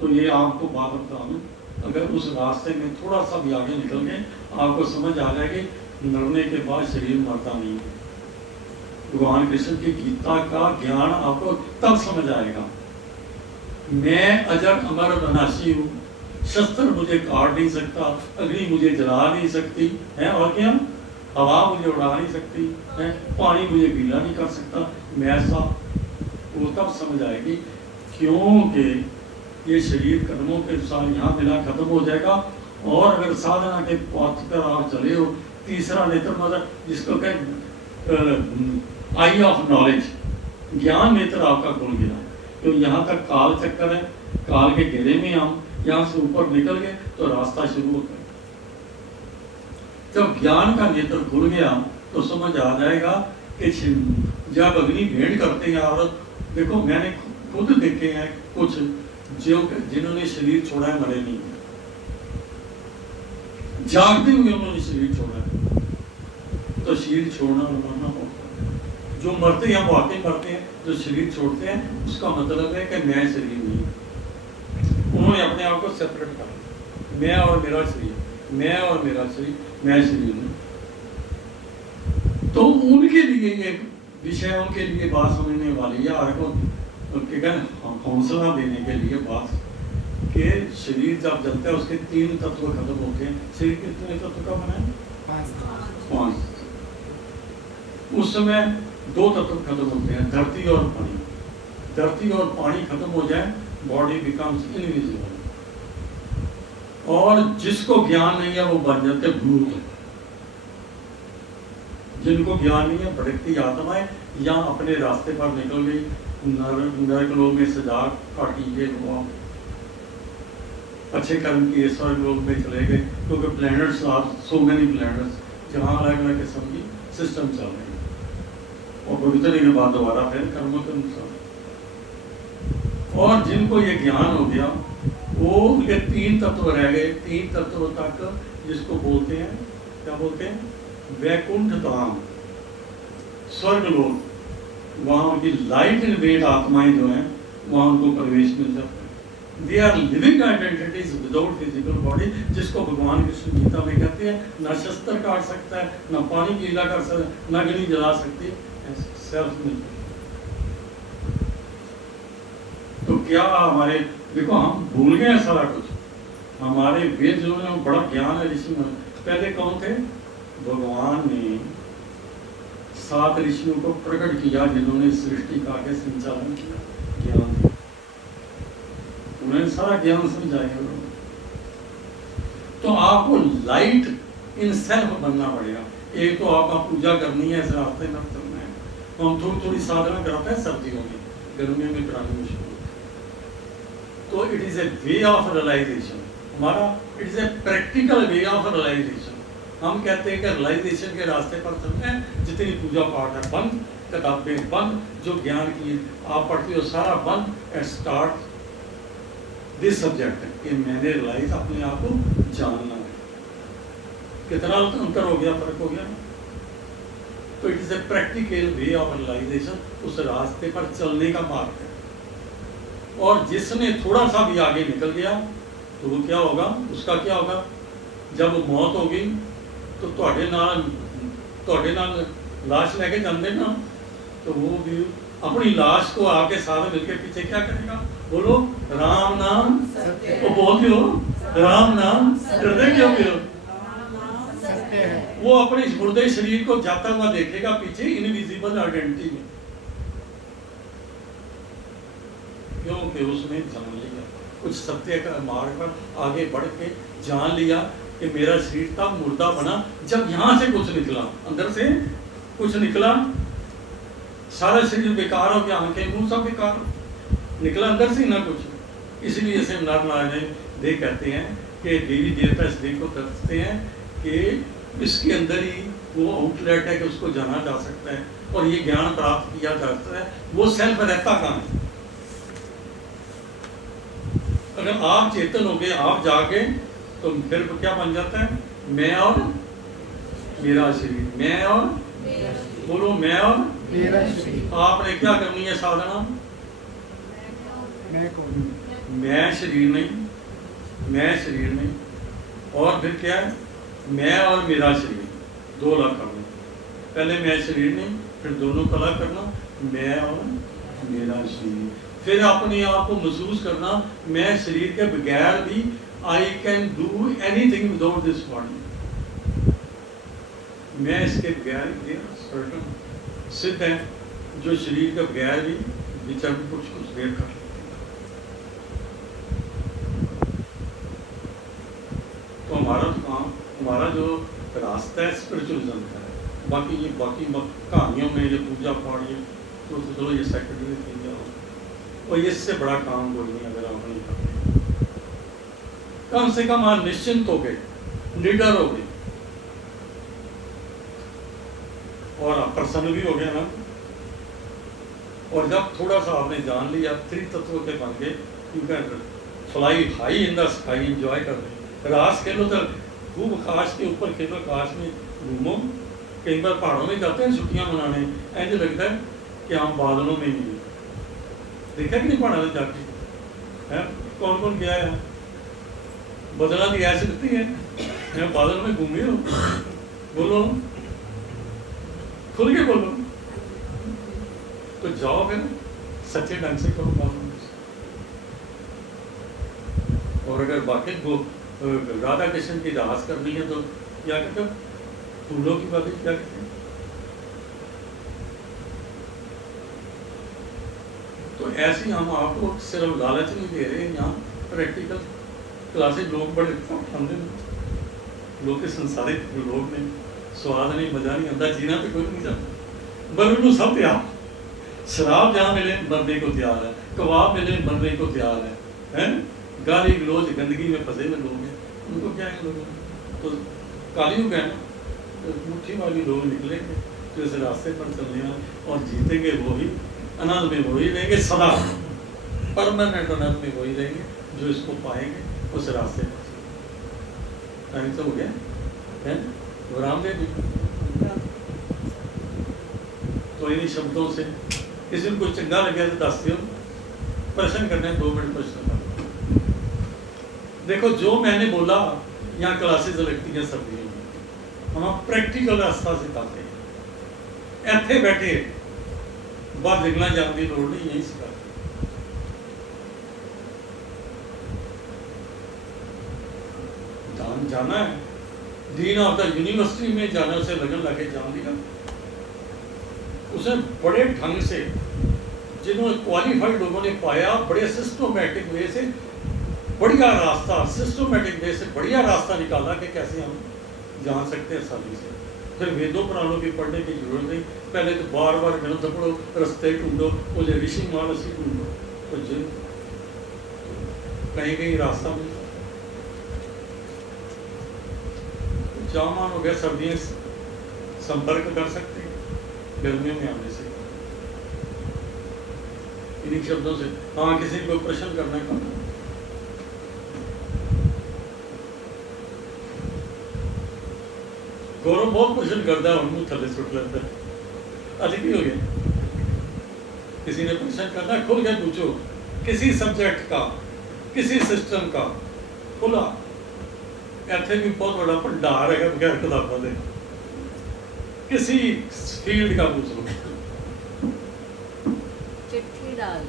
तो ये आपको बात बता दूं, अगर उस रास्ते में थोड़ा सा भी आगे निकल गए, आपको समझ आ जाएगी मरने के बाद शरीर मरता नहीं है। भगवान कृष्ण की गीता का ज्ञान आपको तब समझ आएगा, मैं अजर अमर अविनाशी हूँ, शस्त्र मुझे काट नहीं सकता, अग्नि मुझे जला नहीं सकती है, और क्या हवा मुझे उड़ा नहीं सकती है, पानी मुझे गीला नहीं कर सकता, मैं ऐसा वो तब समझ आएगी, क्योंकि ये शरीर कर्मों के अनुसार यहाँ मिला खत्म हो जाएगा। और अगर साधना के पथ पर आप चले हो, तीसरा नेत्र मतलब जिसको कहें आई ऑफ नॉलेज, ज्ञान नेत्र आपका खुल गया। तो यहाँ तक काल चक्कर है, काल के घेरे में हम यहाँ से ऊपर निकल गए तो रास्ता शुरू होता है। जब ज्ञान का नेत्र खुल गया तो समझ आ जाएगा कि जब अग्नि भेंट करते हैं औरत, देखो मैंने खुद देखे हैं कुछ जो जिन्होंने शरीर छोड़ा है मरे नहीं, जागते हुए उन्होंने शरीर छोड़ा है। तो शरीर छोड़ना और मरना होता है। जो मरते हैं वो आके मरते हैं, जो शरीर छोड़ते हैं उसका मतलब है कि मैं शरीर नहीं। उन्होंने अपने आप को सेपरेट कर लिया, मैं और मेरा शरीर, मैं और मेरा शरीर, मैं शरीर नहीं। तो उनके लिए ये विषय, उनके लिए बात समझने वाली है, हौसला देने के लिए बात कि शरीर जब जलता है उसके 3 तत्व खत्म होते हैं। शरीर कितने तत्व का बना है? 5। उस समय 2 तत्व खत्म होते हैं, धरती और पानी। धरती और पानी खत्म हो जाए, बॉडी बिकम्स इनविजिबल। और जिसको ज्ञान नहीं है वो बन जाते भूत। जिनको ज्ञान नहीं है, भटकती आत्माएं या अपने रास्ते पर निकल गई, नरक लोक में सजा काटी गए, अच्छे कर्म किए, स्वर्ग लोक में चले गए, क्योंकि planets are so many planets जहाँ अलग अलग किस्म की सिस्टम चल रहे हैं। और भुगतने के बाद दोबारा फिर कर्मों के अनुसार। और जिनको ये ज्ञान हो गया, वो ये 3 तत्व रह गए। 3 तत्व तक जिसको बोलते हैं, क्या बोलते हैं? वैकुंठ धाम, स्वर्ग लोक। वहाँ उनकी लाइट एंड वेट आत्माएं जो हैं, वहाँ उनको प्रवेश मिल जाता है। They are living identities without physical body, जिसको भगवान कृष्ण गीता में कहते हैं, ना शस्त्र काट सकता है, ना पानी गीला कर सकता है, ना अग्नि जला सकती है, सेल्फ मिलता है। तो क्या हमारे, देखो हम भूल गए हैं सारा कुछ। हमारे वेद जो है बड़ा ज्ञान है ऋषि में। पहले कौन थे? भगवान ने 7 ऋषियों को प्रकट किया जिन्होंने सृष्टि का आगे संचालन किया, ज्ञान। उन्होंने सारा ज्ञान समझाया। तो आपको लाइट इन सेल्फ बनना पड़ेगा। एक तो आपका पूजा करनी है, इस रास्ते में चलना है। तो हम थोड़ी थोड़ी साधना कराते हैं सर्दियों में, गर्मियों में करानी मुश्किल। तो it is a way of realisation. हमारा it is a practical way of realisation. हम कहते हैं कि रियलाइजेशन के रास्ते पर चलते हैं। जितनी पूजा पाठ है बंद, किताबें बंद, जो ज्ञान की आप पढ़ते हो सारा बंद, एंड स्टार्ट दिस सब्जेक्ट कि मैंने रियलाइज अपने आप को जानना है। कितना अंतर हो गया, फर्क हो गया। तो it is a practical way of realisation. उस रास्ते पर चलने का मार्ग है। और जिसने थोड़ा सा भी आगे निकल गया तो वो क्या होगा, उसका क्या होगा? जब मौत होगी तो ਤੁਹਾਡੇ ਨਾਲ लाश लेके जाते ना, तो वो भी अपनी लाश को आके साथ मिलके पीछे क्या करेगा? बोलो राम नाम सत्य। वो बोलते हो राम नाम, डरते क्यों हो? वो अपने मुर्दे शरीर को जाता हुआ देखेगा पीछे इनविजिबल आइडेंटिटी में, क्योंकि उसने जान लिया कुछ सत्य का मार्ग पर आगे बढ़ के जान लिया कि मेरा शरीर था मुर्दा बना। जब यहाँ से कुछ निकला, अंदर से कुछ निकला, सारा शरीर बेकार हो गया, आंखें मुंह सब बेकार निकला, अंदर से ना कुछ। इसलिए से नर नारायण देव कहते हैं कि देवी देवता इस देव को करते हैं कि इसके अंदर ही वो आउटलेट है कि उसको जाना जा सकता है और ये ज्ञान प्राप्त किया जा सकता है। वो सेल्फ रहता कहाँ है? अगर आप चेतन हो गए, आप जागे, तो फिर क्या बन जाता है? मैं और मेरा शरीर, मैं और बोलो मैं और मेरा शरीर। आपने क्या करनी है साधना? मैं शरीर नहीं, मैं शरीर नहीं। और फिर क्या है? मैं और मेरा शरीर, 2 अलग करना। पहले मैं शरीर नहीं, फिर दोनों को अलग करना, मैं और मेरा शरीर। फिर अपने आप को महसूस करना, मैं शरीर के बगैर भी I can do anything without this body. मैं इसके बगैर सर्टन सिद्ध है, जो शरीर के बगैर भी बीच में कुछ देर कर लेते हैं। तो हमारा जो रास्ता है स्पिरिचुअलिज्म का है। बाकी कहानियों में ये पूजा पाठ ये तो चलो ये सेकेंडरी थिंग है, और इससे बड़ा काम कोई नहीं अगर आप नहीं करते। कम से कम आप निश्चिंत हो गए, निडर हो गए और आप प्रसन्न भी हो गए ना। और जब थोड़ा सा आपने जान लिया, त्रितत्व के बन गए, you can fly high in the sky, enjoy कर रहे। रास खेलो तो खूब आकाश के ऊपर खेलो, आकाश में घूमो। कई बार पहाड़ों में जाते हैं छुट्टियां मनाने, ऐसे लगता है कि हम बादलों में नहीं है। देखा कि नहीं पहाड़ा में जाके है, कौन कौन गया है? बदला की ऐसी लगती है, बादल में घूमे हो। बोलो, खुल के बोलो। तो जाओ फिर सच्चे ढंग से करो बादलों में। और अगर बाकी को राधा कृष्ण की रास करनी है तो क्या कहते हैं, फूलों की बातें क्या कहते हैं। तो ऐसे हम आपको सिर्फ लालच नहीं दे रहे, यहाँ प्रैक्टिकल क्लासेस लोग बड़े ठंडे लोग के संसारिक लोग ने स्वाद नहीं, मजा नहीं आता, जीना तो कोई नहीं चाहता। बल्कि सब तैयार, शराब जहाँ मिले मरने को तैयार है, कबाब मिले मरने को तैयार है? गाली गलोच गंदगी में फंसे हुए लोग हैं, उनको क्या है लोगों तो कालियुग है ना, तो मुट्ठी वाली लोग निकलेंगे तो इस रास्ते पर चलने और जीतेंगे वही, आनंद में वही रहेंगे सदा, परमानेंट आनंद में वही रहेंगे जो इसको पाएंगे उस रास्ते पर। टाइम तो हो गया है, विराम दे दी। तो इन्हीं शब्दों से किसी को चंगा लगे तो दस दियो, प्रश्न करने 2 मिनट प्रश्न कर। देखो जो मैंने बोला, यहाँ क्लासेस लगती हैं सर्दियों में, हम प्रैक्टिकल रास्ता सिखाते हैं। ऐथे बैठे बाहर निकलना जाने की लोड़ नहीं, यही सिखाते। जाना है डीन ऑफ द यूनिवर्सिटी में जाना, उसे लगन लगे जान दिया। उसे बड़े ढंग से जिन्होंने क्वालिफाइड लोगों ने पाया, बड़े सिस्टमैटिक वे से बढ़िया रास्ता, सिस्टमैटिक वे से बढ़िया रास्ता निकाला कि कैसे हम जान सकते हैं आसानी से। फिर वेदों पुराणों की पढ़ने की जरूरत नहीं, पहले तो बार बार ग्रंथ पढ़ो, रास्ते ढूंढो, मुझे ऋषि मानसी ढूंढो, तो जिन कहीं कहीं रास्ता मिलता। जामान हो गया, सर्दियाँ संपर्क कर सकते हैं, गर्मियों में आने से। इन्हीं शब्दों से हाँ, किसी को प्रश्न करने का गौरव बहुत प्रश्न करता है, मुंह थले सुट लेता है। अधिक ही हो गया, किसी ने प्रश्न करना है, खुल के पूछो, किसी सब्जेक्ट का, किसी सिस्टम का खुला। ऐसे भी बहुत बड़ा भंडार है बगैर किताबों के, किसी फील्ड का पूछ लो। चिट्ठी डाल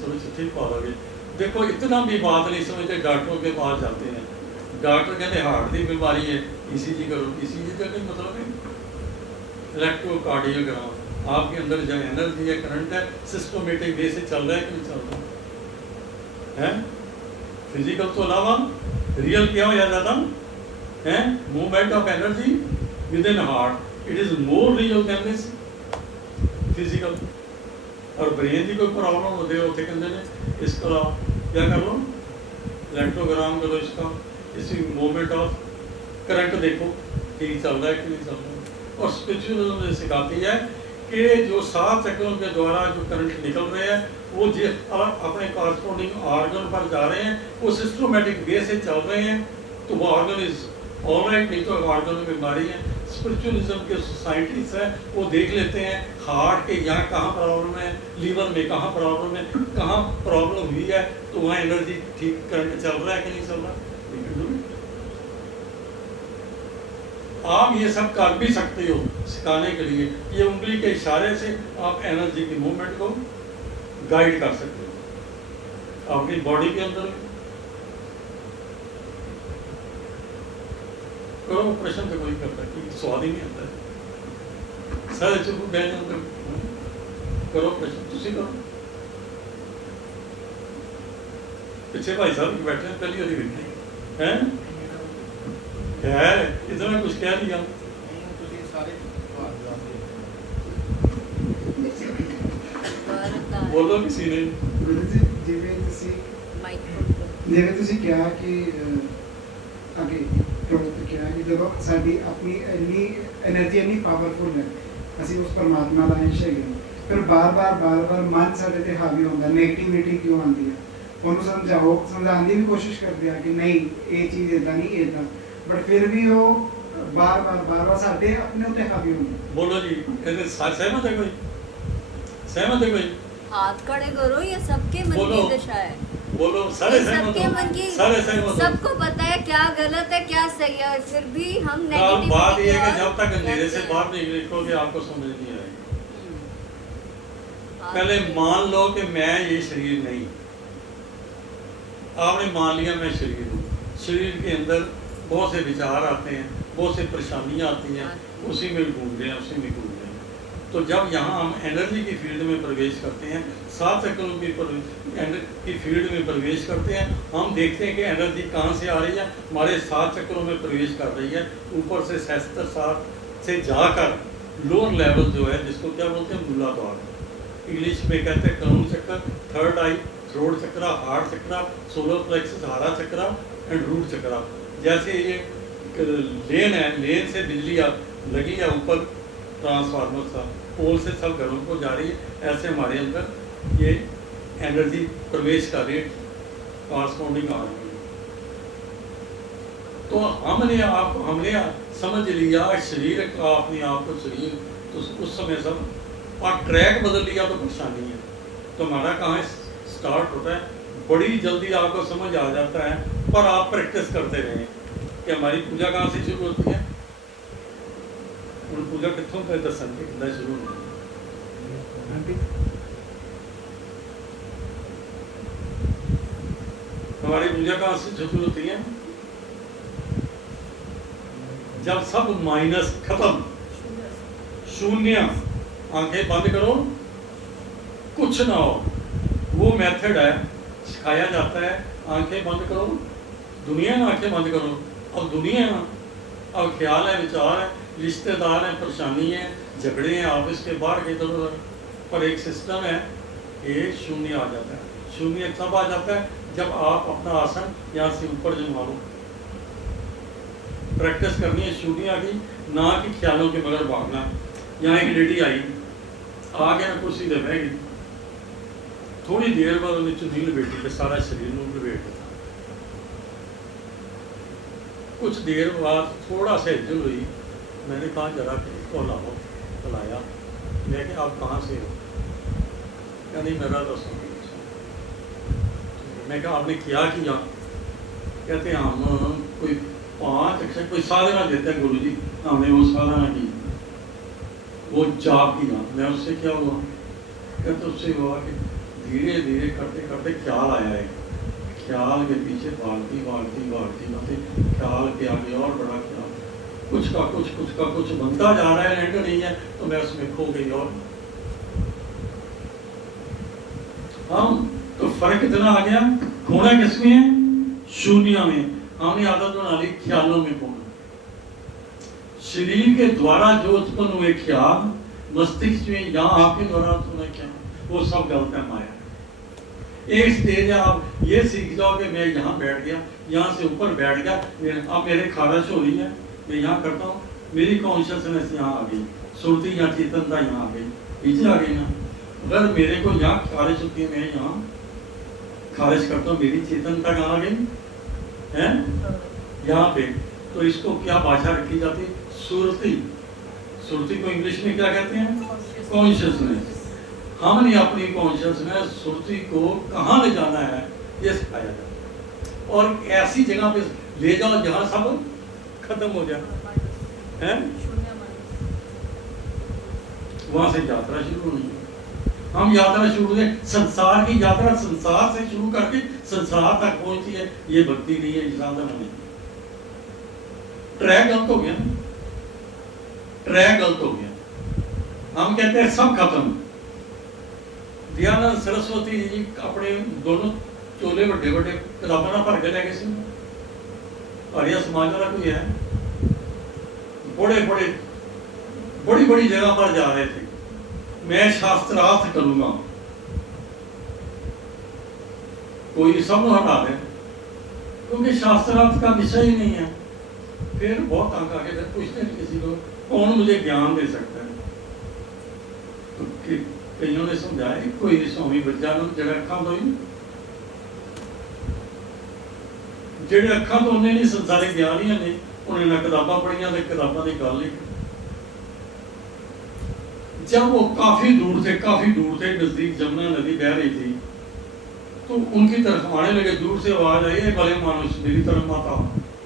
चलो चिट्ठी पा दोगे। देखो इतना भी बात नहीं समझते, डॉक्टरों के पास जाते हैं, डॉक्टर कहते हार्ट की बीमारी है, ईसीजी करो, ईसीजी का कोई मतलब नहीं। इलेक्ट्रोकार्डियोग्राम, आपके अंदर जो एनर्जी है, करंट है, सिस्टमेटिक वे से चल रहा है कि नहीं चल रहा है? फिजिकल तो अलावा रियल क्या हो जाता है, movement of energy within heart, it is more real than this physical. और ब्रेन की कोई प्रॉब्लम होती है, उत्थे कहते हैं इसका क्या कर लो, इलेक्ट्रोग्राम करो, इसका इसी मूवमेंट ऑफ करंट देखो ठीक चल रहा है कि नहीं चल रहा है। और स्पिरिचुअलिज्म सिखाती है कि जो 7 चक्रों के द्वारा जो करंट निकल रहे हैं वो अपने कॉरस्पॉन्डिंग ऑर्गन पर जा रहे हैं, वो सिस्टमेटिक वे से चल रहे हैं, तो वो ऑर्गन इज ऑलराइट, नहीं तो ऑर्गन में बीमारी है। स्पिरिचुअलिज्म के सोसाइटीज है वो देख लेते हैं हार्ट के यहाँ कहाँ प्रॉब्लम है, लीवर में कहाँ प्रॉब्लम है, कहाँ प्रॉब्लम हुई है, तो वहाँ एनर्जी ठीक करंट चल रहा है कि नहीं चल रहा है। आप ये सब कर भी सकते हो सिखाने के लिए, ये उंगली के इशारे से आप एनर्जी की मूवमेंट को गाइड कर सकते हो अपनी बॉडी के अंदर। करो प्रश्न तो कोई करता है, स्वाद ही नहीं आता है, सारे चुप बैठ करो प्रश्न, तुसी करो। पिछे भाई साहब बैठे हैं, पहली बारी बैठे हैं, है इतना कुछ कह दिया। बोलो किसी ने। गुरु जी जिਵੇਂ ਤੁਸੀਂ ਕਿਹਾ ਕਿ ਅੱਗੇ ਪ੍ਰੋਡਕਟ ਕਿਹਾ ਕਿ ਜਦੋਂ ਸਾਡੀ ਆਪਣੀ ਇੰਨੀ એનર્ਜੀ ਇੰਨੀ ਪਾਵਰਫੁਲ ਹੈ, ਅਸੀਂ ਉਸ ਪਰਮਾਤਮਾ ਦਾ ਅੰਸ਼ ਹੈਗੇ, ਫਿਰ ਬਾਰ-ਬਾਰ ਮਨ ਸਾਡੇ ਤੇ ਹਾਵੀ ਹੁੰਦਾ, ਨੈਗੇਟਿਵਿਟੀ ਕਿਉਂ ਆਉਂਦੀ ਹੈ, ਉਹਨੂੰ ਸਮਝਾਉਣ ਦੀ ਵੀ ਕੋਸ਼ਿਸ਼ ਕਰਦੇ ਆ ਕਿ ਨਹੀਂ ਇਹ ਚੀਜ਼ ਇਦਾਂ ਨਹੀਂ ਇਦਾਂ, ਬਟ ਫਿਰ ਵੀ ਉਹ ਬਾਰ-ਬਾਰ ਸਾਡੇ ਆਪਣੇ ਉੱਤੇ ਹਾਵੀ ਹੁੰਦਾ। बोलो जी, ਇਹਦੇ सहमत है कोई? सहमत है कोई? हाथ खड़े करो, ये सबके मन बोलो। की दशा है। बोलो, सारे ये सहमत सबके हो, मन की, सारे सहमत हो। सबको पता है क्या गलत है क्या सही है, और फिर भी हम नेगेटिविटी बात ये है कि की जब ओर तक अंधेरे से बढ़ते हैं। बाहर नहीं निकलोगे आपको समझ नहीं आएगी। हाँ, पहले मान लो कि मैं ये शरीर नहीं, आपने मान लिया मैं शरीर हूँ, शरीर के अंदर बहुत से विचार आते हैं, बहुत से परेशानियाँ आती हैं, उसी में घूम रहे हैं, उसी में घूम रहे हैं। तो जब यहाँ हम एनर्जी की फील्ड में प्रवेश करते हैं, 7 चक्रों की फील्ड में प्रवेश करते हैं, हम देखते हैं कि एनर्जी कहाँ से आ रही है, हमारे 7 चक्रों में प्रवेश कर रही है, ऊपर से सहस्त्र सात से जाकर लोअर लेवल जो है, जिसको क्या बोलते हैं, मूलाधार, इंग्लिश में कहते हैं क्राउन चक्र, थर्ड आई, थ्रोट चक्रा, हार्ट चक्रा, सोलर प्लेक्सस, हारा चक्रा एंड रूट चक्रा। जैसे ये लेन है, लेन से बिजली लगी है ऊपर ट्रांसफार्मर सा, पोल से सब घरों को जा रही है, ऐसे हमारे अंदर ये एनर्जी प्रवेश का रेट कॉरस्पॉन्डिंग आ रही है। तो हमने समझ लिया शरीर का, अपने आप को शरीर, तो उस समय सब और ट्रैक बदल लिया तो परेशानी है। तो हमारा कहाँ स्टार्ट होता है, बड़ी जल्दी आपको समझ आ जाता है, पर आप प्रैक्टिस करते रहें कि हमारी पूजा कहाँ से शुरू होती है। पूजा कितों पे दसन के कितना शुरू होती है। हमारी पूजा कहाँ से शुरू होती है, जब सब माइनस खत्म, शून्य, आंखें बंद करो, कुछ ना हो, वो मेथड है, सिखाया जाता है। आंखें बंद करो, दुनिया में आंखें बंद करो, अब दुनिया, अब ख्याल है, विचार है, रिश्तेदार हैं, परेशानी है, झगड़े हैं आपस के बाहर के इधर उधर, पर एक सिस्टम है, ये शून्य आ जाता है। शून्य तब आ जाता है जब आप अपना आसन यहाँ से ऊपर जमा लो। प्रैक्टिस करनी है शून्य की, ना कि ख्यालों के मगर भागना। यहाँ एक लेडी आई, आगे ना कुर्सी दे बैठ गई, थोड़ी देर बाद उन्हें चुन्नी लपेटी के सारा शरीर में लपेट दिया। कुछ देर बाद थोड़ा सा हिलजुल हुई, मैंने कहा जरा इसको लाओ, बुलाया, मैं कि आप कहाँ से हो, क्या नहीं मेरा दोस्त। मैं कहा आपने क्या किया, कहते हैं हम कोई 5 अक्षर कोई साधना देते हैं गुरु जी, हमने वो साधना की, वो जाप किया। मैं उससे क्या हुआ, कहते उससे हुआ कि धीरे धीरे करते करते ख्याल आया है, ख्याल के पीछे भागती ख्याल के आगे और बड़ा ख्याल, कुछ का कुछ बनता जा रहा है, एंड नहीं है, तो मैं उसमें खो गई। और हम तो फर्क इतना आ गया, खोना किसमें है, शून्य में। हमने आदत बना ली ख्यालों में खोना। शरीर के द्वारा जो उत्पन्न हुए ख्याल, मस्तिष्क में या आपके द्वारा उत्पन्न ख्याल, वो सब गलत है, माया। एक स्टेज है, आप ये सीख जाओ कि मैं यहाँ बैठ गया, यहाँ से ऊपर बैठ गया, अब मेरे खारिश हो रही है, मैं यहाँ करता हूँ, मेरी कॉन्शियसनेस यहाँ आ गई, सुरती या चेतनता यहाँ आ गई, पीछे आ गई ना। अगर मेरे को यहाँ खारिश होती है, मैं यहाँ खारिश करता हूँ, मेरी चेतनता कहाँ आ गई है, यहाँ पे। तो इसको क्या भाषा रखी जाती है, सुरती। सुरती को इंग्लिश में क्या कहते हैं, कॉन्शियसनेस। हमने अपनी कॉन्शियसनेस सुरती को कहाँ ले जाना है, ये सिखाया जाता है। और ऐसी जगह पे ले जाओ जहाँ सब खत्म हो जाए, हैं, वहां से यात्रा शुरू नहीं है। हम यात्रा शुरू करें, संसार की यात्रा संसार से शुरू करके संसार तक पहुंची है, ये भक्ति नहीं है, ये साधना नहीं। ट्रैक गलत हो गया, ट्रैक गलत हो गया। हम कहते हैं सब खत्म, दयानंद सरस्वती जी अपने दोनों चोले ਵੱਡੇ ਵੱਡੇ किताबों ਨਾਲ भर के लै गए सी। आर्य समाज वाला कोई है, बड़े बड़े बड़ी बड़ी जगह पर जा रहे थे, मैं शास्त्रार्थ करूंगा, कोई सब हटा दे क्योंकि शास्त्रार्थ का विषय ही नहीं है। फिर बहुत तंग आके फिर पूछते हैं किसी को कौन मुझे ज्ञान दे सकता है, तो कईयों ने समझाया कि कोई स्वामी बच्चानंद जड़ा अखा तो ही जेडे अखा तो उन्हें नहीं संसारिक ज्ञान ही नहीं, उन्हें ना किताबां पढ़िया तो किताबां की गल ही। जब वो काफी दूर थे नजदीक जमुना नदी बह रही थी तो उनकी तरफ आने लगे। दूर से आवाज आई, भले मानुष मेरी तरफ माता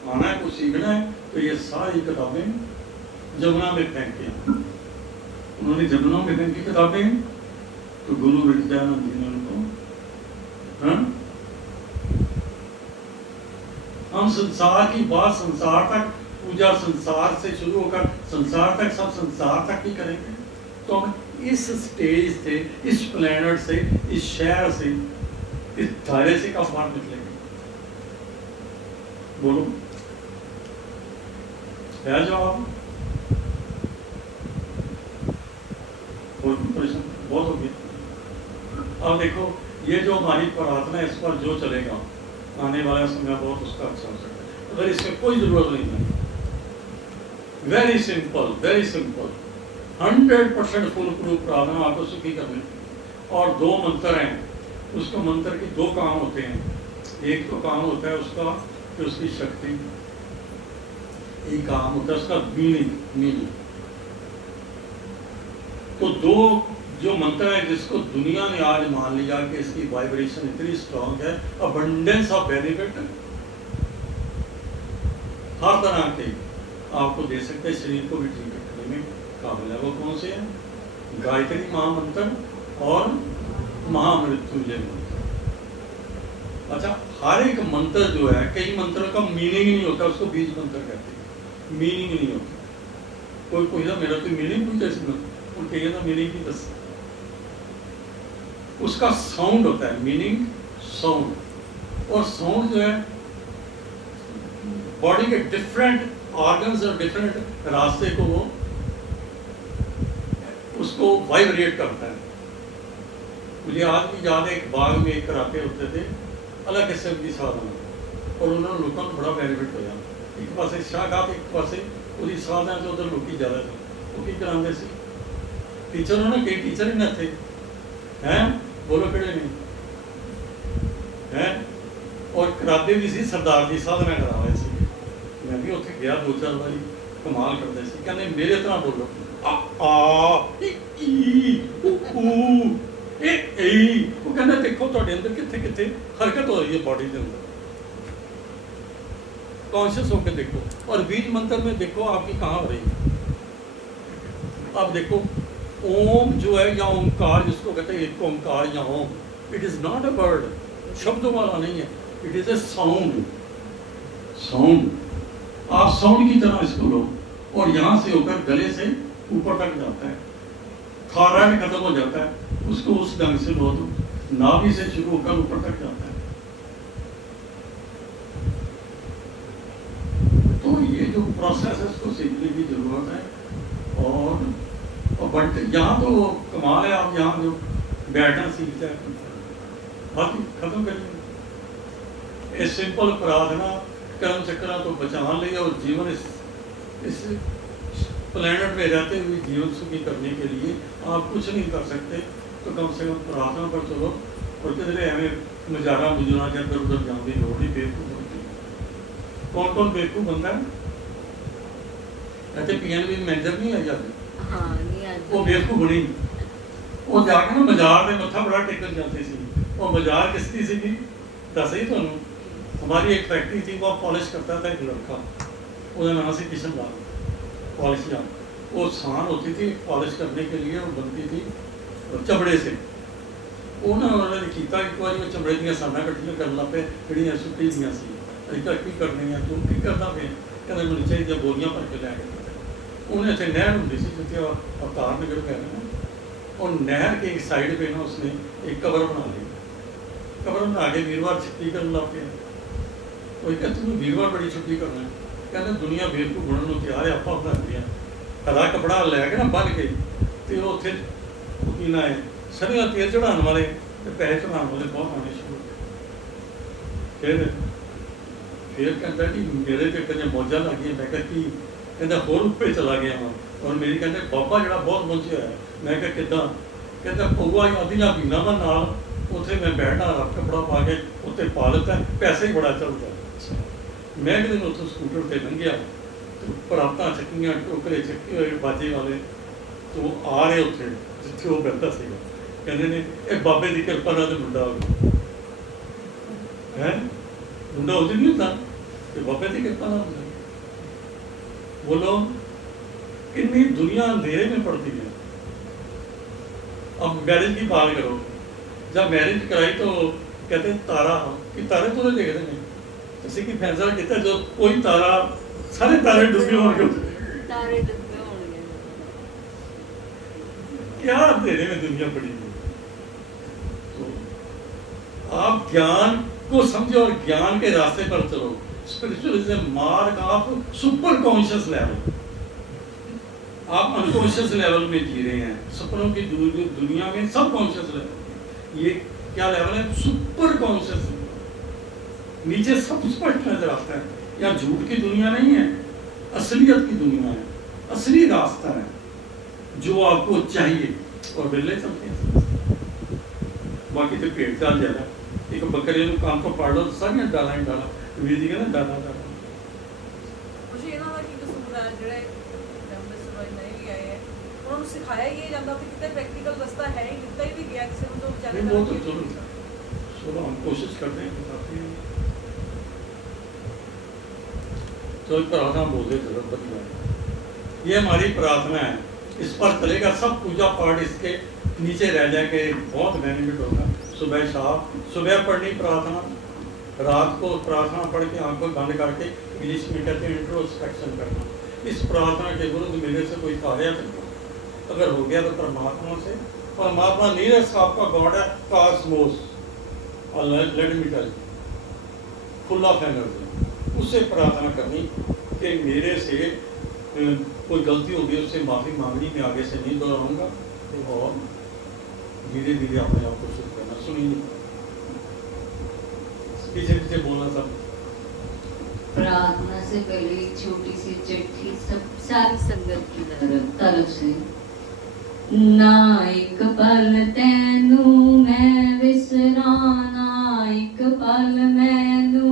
आना है, कुछ सीखना है, तो ये सारी किताबें जमुना में फेंक दिया। उन्होंने जमुना में फेंकी किताबें, तो गुरु विद्यानंद जी ने उनको हम संसार की बात संसार तक, पूजा संसार से शुरू होकर संसार तक, सब संसार तक ही करेंगे। तो हम इस स्टेज से, इस प्लेनेट से, इस शहर से, इस दायरे से कब बाहर निकलेंगे? बोलो, है जवाब? प्रश्न बहुत हो गया। अब देखो, ये जो हमारी प्रार्थना है, इस पर जो चलेगा आने वाला समय बहुत उसका अच्छा हो सकता है, अगर इसमें कोई जरूरत नहीं है। Very simple, very simple, 100% full proof प्रार्थना आपको सुखी करनी। और 2 मंत्र हैं, उसको मंत्र के 2 काम होते हैं। एक तो काम होता है उसका कि उसकी शक्ति, एक काम होता है उसका मीनिंग। तो 2 जो मंत्र है जिसको दुनिया ने आज मान लिया कि इसकी वाइब्रेशन इतनी स्ट्रांग है, अबंडेंस ऑफ बेनिफिट हर तरह के आपको दे सकते हैं, शरीर को भी ठीक रखने में काबिल है। वो कौन से हैं? गायत्री महामंत्र और महामृत्युंजय मंत्र। अच्छा, हर एक मंत्र जो है, कई मंत्रों का मीनिंग नहीं होता, उसको बीज मंत्र कहते हैं, मीनिंग नहीं होता। कोई कोई ना मेरा तो मीनिंग पूछे और कहीं ना मीनिंग की दस, उसका साउंड होता है, मीनिंग साउंड। और साउंड जो है बॉडी के डिफरेंट ऑर्गन्स और डिफरेंट रास्ते को वो उसको वाइब्रेट करता है। मुझे आज भी याद है, एक बाग में एक कराटे होते थे, अलग किस्म की साधना, और उन्होंने लोगों को बड़ा बेनिफिट होया। एक पासे शाहघात, एक पासे उसकी साधना तो उधर लोग ज़्यादा थे, वो की कराते थे टीचर होना, कई टीचर ही ना थे हैं, बोलो किहड़े नहीं हैं। और कराते भी सी, सरदार जी साधना करा रहे थे। मैं भी उत्थे गया 2-4 बारी, कमाल करते थे, कहते मेरे तरह बोलो, वो कहते देखो तुहाडे अंदर कित्थे कित्थे हरकत हो रही है बॉडी के अंदर, कॉन्शियस होकर देखो। और बीज मंत्र में देखो आपकी कहाँ हो रही है। अब देखो, ओम जो है या ओमकार जिसको कहते हैं, एक ओमकार या Om, it is not a word, शब्दों वाला नहीं है, it is a sound. Sound, आप साउंड की तरह इसको लो, और यहाँ से होकर गले से ऊपर तक जाता है, थायराइड खत्म हो जाता है, उसको उस ढंग से लो, तो नाभि से शुरू होकर ऊपर तक जाता है। तो ये जो प्रोसेस है उसको सीखने की जरूरत है। और बट यहाँ तो कमाल है, आप यहाँ जो बैठना सीखते हैं, बाकी खत्म करिए। इस सिंपल प्रार्थना कर्म चक्र तो बचाने लिए और जीवन इस प्लेनेट में रहते हुए जीवन सुखी करने के लिए आप कुछ नहीं कर सकते, तो कम से कम प्रार्थना पर चलो। और किधरे हमें मजारा मुजरा के इधर उधर जाने की लोड़ नहीं, बेवकूफ़ होती है। कौन कौन बेवकूफ़ बनता है? ऐसे PNB मैनेजर नहीं आ जाते, वो बेवकूफ़ बनी, वो जाके ना बाजार में मत्था बड़ा टेकन जाते सी। और बाजार किसकी सी दस ही तो हमारी एक फैक्ट्री थी, वो पॉलिश करता था एक लड़का, उसका नाम से किशन लाल, पॉलिश जान, वो सान होती थी पॉलिश करने के लिए, और बनती थी चमड़े से। उन्होंने किया एक बार, वो चमड़े दी साना कट्ठियां कर ला पे, जड़ियाँ सुट्टी दियाँ सी, अभी तक की करनी है, तू की करता पे, कहते मैंने चाहिए बोरियां भर के लैके। उन्हें इतने नहर होंगी सी, जितने अवतार नगर कह रहे हैं, और नहर के एक साइड पे ना उसने एक कब्र बना ली। कब्र बना के वीरवार छुट्टी करने लग पे वो कहते तुम्हें वीरवार बड़ी छुट्टी करना है, कहते दुनिया बेवकूफ बनने को तैयार है, आप बनाते हैं हरा कपड़ा लैके ना बन के तो उत्थे की ना है सरिया तेल चढ़ाने वाले ते पैसे चढ़ाने वाले बहुत आने शुरू हो गए। फिर कहता कि मेरे तो कहते मौजा लग गई, मैं कहा कि कहता होर उत्पे चला गया वहाँ और मेरी कहते बाबा जरा बहुत पहुंचे है, मैं कहा किदा, कहता पौआ अद्धियां पीना वा नाल उत्थे मैं बैठना रफ कपड़ा पा के उत्ते पा लेता पैसे ही बड़ा चलता। मैं एक दिन उत्थों स्कूटर पर लंघिया तो परातां चक्कियां टोकरे चक्के हुए बाजे वाले तो आ रहे उत्थे जिथे वो बैठा सीगा, कहते ने ये बाबे की कृपा नाल ते मुंडा हो गया है, मुंडा उस दिन नहीं होता कि बाबे की कृपा नाल होंदा। बोलो कितनी दुनिया अंधेरे में पड़ती है। अब मैरिज की बात करो, जब मैरिज कराई तो कहते तारा कि तारे तो देखते हैं ਅਸੀਂ ਕੀ ਫੈਸਲਾ ਕੀਤਾ जो कोई तारा सारे तारे डूबे होंगे तारे डूबे होंगे। क्या अंधेरे में दुनिया पड़ी है। तो आप ज्ञान को समझो और ज्ञान के रास्ते पर चलो। स्पिरिचुअलिज्म मार्ग ऑफ सुपर कॉन्शियस लेवल। आप अनकॉन्शियस लेवल में जी रहे हैं, सपनों की दुनिया में सब कॉन्शियस लेवल। ये क्या लेवल है? Super conscious. नीचे सब स्पष्ट नजर आता है, यहाँ झूठ की दुनिया नहीं है, असलियत की दुनिया है, असली रास्ता है जो आपको चाहिए और बिल्ले चलते हैं। बाकी तो पेट चाल जाएगा, एक बकरे काम को पाड़ लो सारिया डाला ही डाला, वीर जी कहना डाला डाला। मुझे ਇਹਨਾਂ ਦਾ ਕੀ ਕਸੂਰ ਹੈ ਜਿਹੜੇ ਅੰਮ੍ਰਿਤਸਰ ਵਾਲੇ ਨਹੀਂ ਵੀ ਆਏ ਹੈ, ਉਹਨਾਂ ਨੂੰ ਸਿਖਾਇਆ ਹੀ ਇਹ ਜਾਂਦਾ ਕਿ ਕਿਤੇ ਪ੍ਰੈਕਟੀਕਲ ਰਸਤਾ ਹੈ ही ਦਿੱਤਾ ही नहीं गया किसी को, तो बेचारे नहीं, वो तो चलो हम कोशिश करते हैं बताते हैं। तो प्रार्थना बोलते चलो ये हमारी प्रार्थना है, इस पर चलेगा सब पूजा पाठ इसके नीचे रह जाएंगे, बहुत बेनिफिट होगा। सुबह शाम सुबह पढ़नी प्रार्थना, रात को प्रार्थना पढ़ के आंखों बंद करके इंग्लिश में कहते हैं इंट्रोस्पेक्शन करना। इस प्रार्थना के विरुद्ध मेरे से कोई कार्य अगर हो गया तो परमात्मा से, परमात्मा नीरज आपका गॉड है कॉस्मोस और let me tell full of energy, उससे प्रार्थना करनी कि मेरे से कोई गलती होगी उससे माफ़ी मांगनी, मैं आगे से नहीं दोहराऊंगा। तो और धीरे धीरे अपने आप को शुरू करना। सुनिए पीछे पीछे बोलना सब। प्रार्थना से पहले एक छोटी सी चिट्ठी सब सारी संगत की तरफ से। ना एक पल तैनू मैं विसराना, एक पल मैनू